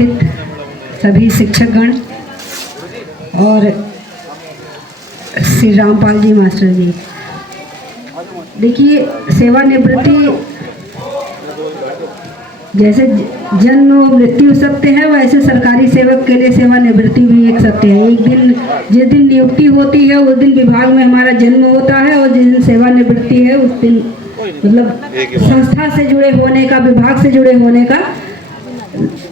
उपस्थित सभी शिक्षकगण और श्री रामपाल जी मास्टर जी, देखिए सेवानिवृत्ति जैसे जन्म और मृत्यु सत्य है, वैसे सरकारी सेवक के लिए सेवानिवृत्ति भी एक सत्य है। एक दिन जिस दिन नियुक्ति होती है उस दिन विभाग में हमारा जन्म होता है, और जिस दिन सेवानिवृत्ति है उस दिन मतलब संस्था से जुड़े होने का, विभाग से जुड़े होने का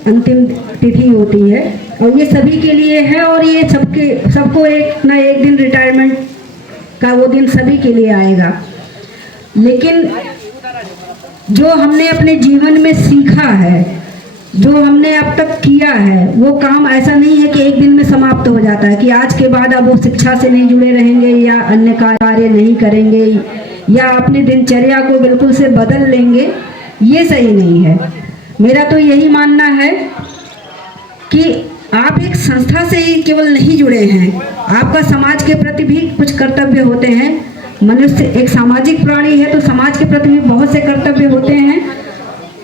अंतिम तिथि होती है। और ये सभी के लिए है, और ये सबको एक ना एक दिन रिटायरमेंट का वो दिन सभी के लिए आएगा। लेकिन जो हमने अपने जीवन में सीखा है, जो हमने अब तक किया है, वो काम ऐसा नहीं है कि एक दिन में समाप्त हो जाता है कि आज के बाद अब वो शिक्षा से नहीं जुड़े रहेंगे या अन्य कार्य नहीं करेंगे या अपनी दिनचर्या को बिल्कुल से बदल लेंगे। ये सही नहीं है। मेरा तो यही मानना है कि आप एक संस्था से ही केवल नहीं जुड़े हैं, आपका समाज के प्रति भी कुछ कर्तव्य होते हैं। मनुष्य एक सामाजिक प्राणी है, तो समाज के प्रति भी बहुत से कर्तव्य होते हैं।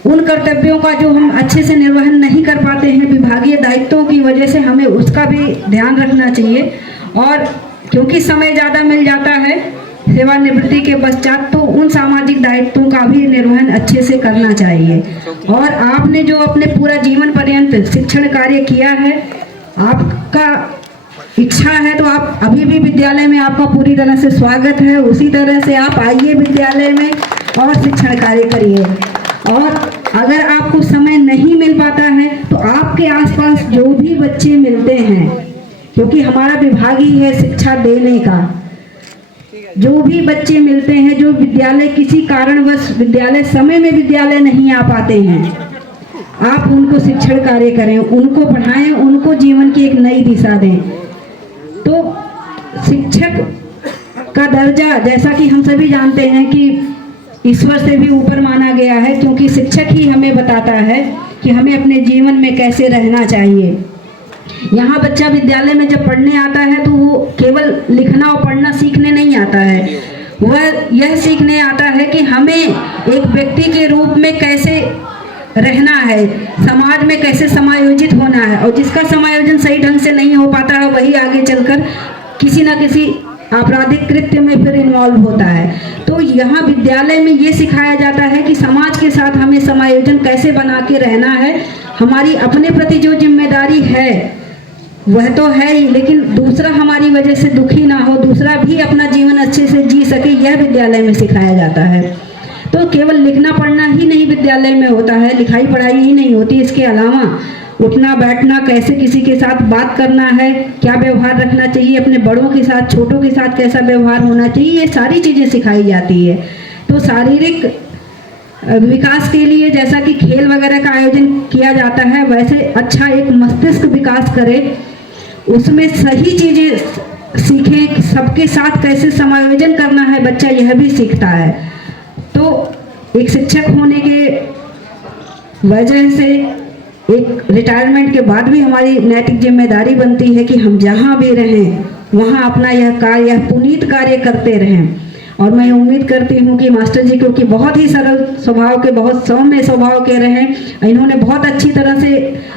उन कर्तव्यों का जो हम अच्छे से निर्वहन नहीं कर पाते हैं विभागीय दायित्वों की वजह से, हमें उसका भी ध्यान रखना चाहिए। और क्योंकि समय ज़्यादा मिल जाता है सेवानिवृत्ति के पश्चात, तो उन सामाजिक दायित्वों का भी निर्वहन अच्छे से करना चाहिए। और आपने जो अपने पूरा जीवन पर्यंत शिक्षण कार्य किया है, आपका इच्छा है तो आप अभी भी विद्यालय में, आपका पूरी तरह से स्वागत है। उसी तरह से आप आइए विद्यालय में और शिक्षण कार्य करिए। और अगर आपको समय नहीं मिल पाता है तो आपके आसपास जो भी बच्चे मिलते हैं, क्योंकि हमारा विभाग ही है शिक्षा देने का, जो भी बच्चे मिलते हैं जो विद्यालय किसी कारणवश विद्यालय समय में विद्यालय नहीं आ पाते हैं, आप उनको शिक्षण कार्य करें, उनको पढ़ाएं, उनको जीवन की एक नई दिशा दें। तो शिक्षक का दर्जा, जैसा कि हम सभी जानते हैं कि ईश्वर से भी ऊपर माना गया है, क्योंकि शिक्षक ही हमें बताता है कि हमें अपने जीवन में कैसे रहना चाहिए। यहाँ बच्चा विद्यालय में जब पढ़ने आता है तो वो केवल लिखना और पढ़ना सीखने नहीं आता है, वह यह सीखने आता है कि हमें एक व्यक्ति के रूप में कैसे रहना है, समाज में कैसे समायोजित होना है। और जिसका समायोजन सही ढंग से नहीं हो पाता है वही आगे चलकर किसी न किसी आपराधिक कृत्य में फिर इन्वॉल्व होता है। तो यहाँ विद्यालय में ये सिखाया जाता है कि समाज के साथ हमें समायोजन कैसे बना के रहना है। हमारी अपने प्रति जो जिम्मेदारी है वह तो है ही, लेकिन दूसरा हमारी वजह से दुखी ना हो, दूसरा भी अपना जीवन अच्छे से जी सके, यह विद्यालय में सिखाया जाता है। तो केवल लिखना पढ़ना ही नहीं विद्यालय में होता है, लिखाई पढ़ाई ही नहीं होती, इसके अलावा उठना बैठना, कैसे किसी के साथ बात करना है, क्या व्यवहार रखना चाहिए, अपने बड़ों के साथ, छोटों के साथ कैसा व्यवहार होना चाहिए, ये सारी चीज़ें सिखाई जाती है। तो शारीरिक विकास के लिए जैसा कि खेल वगैरह का आयोजन किया जाता है, वैसे अच्छा एक मस्तिष्क विकास करे, उसमें सही चीज़ें सीखें, सबके साथ कैसे समायोजन करना है बच्चा यह भी सीखता है। तो एक शिक्षक होने के वजह से एक रिटायरमेंट के बाद भी हमारी नैतिक जिम्मेदारी बनती है कि हम जहाँ भी रहें वहाँ अपना यह कार्य, यह पुनीत कार्य करते रहें। और मैं उम्मीद करती हूँ कि मास्टर जी, क्योंकि बहुत ही सरल स्वभाव के, बहुत सौम्य स्वभाव के रहे, इन्होंने बहुत अच्छी तरह से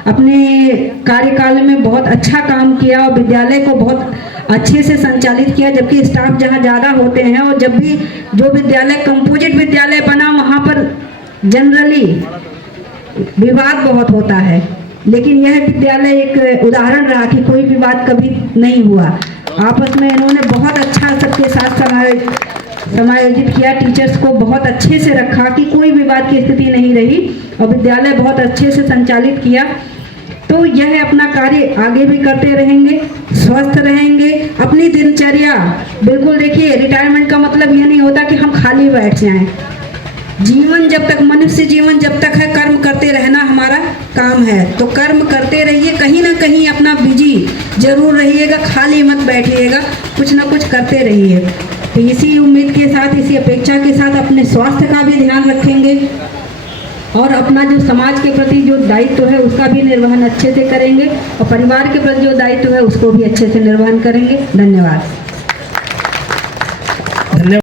अपने कार्यकाल में बहुत अच्छा काम किया और विद्यालय को बहुत अच्छे से संचालित किया। जबकि स्टाफ जहाँ ज़्यादा होते हैं और जब भी जो विद्यालय कंपोजिट विद्यालय बना वहाँ पर जनरली विवाद बहुत होता है, लेकिन यह विद्यालय एक उदाहरण रहा कि कोई विवाद कभी नहीं हुआ। आपस में इन्होंने बहुत अच्छा सबके साथ समायोजित किया, टीचर्स को बहुत अच्छे से रखा कि कोई विवाद की स्थिति नहीं रही और विद्यालय बहुत अच्छे से संचालित किया। तो यह अपना कार्य आगे भी करते रहेंगे, स्वस्थ रहेंगे, अपनी दिनचर्या बिल्कुल, देखिए रिटायरमेंट का मतलब यह नहीं होता कि हम खाली बैठ जाएं। जीवन जब तक, मनुष्य जीवन जब तक है, कर्म करते रहना हमारा काम है। तो कर्म करते रहिए, कहीं ना कहीं अपना बिजी जरूर रहिएगा, खाली मत बैठिएगा, कुछ ना कुछ करते रहिए। तो इसी उम्मीद के साथ, इसी अपेक्षा के साथ अपने स्वास्थ्य का भी ध्यान रखेंगे और अपना जो समाज के प्रति जो दायित्व है उसका भी निर्वहन अच्छे से करेंगे और परिवार के प्रति जो दायित्व है उसको भी अच्छे से निर्वहन करेंगे। धन्यवाद।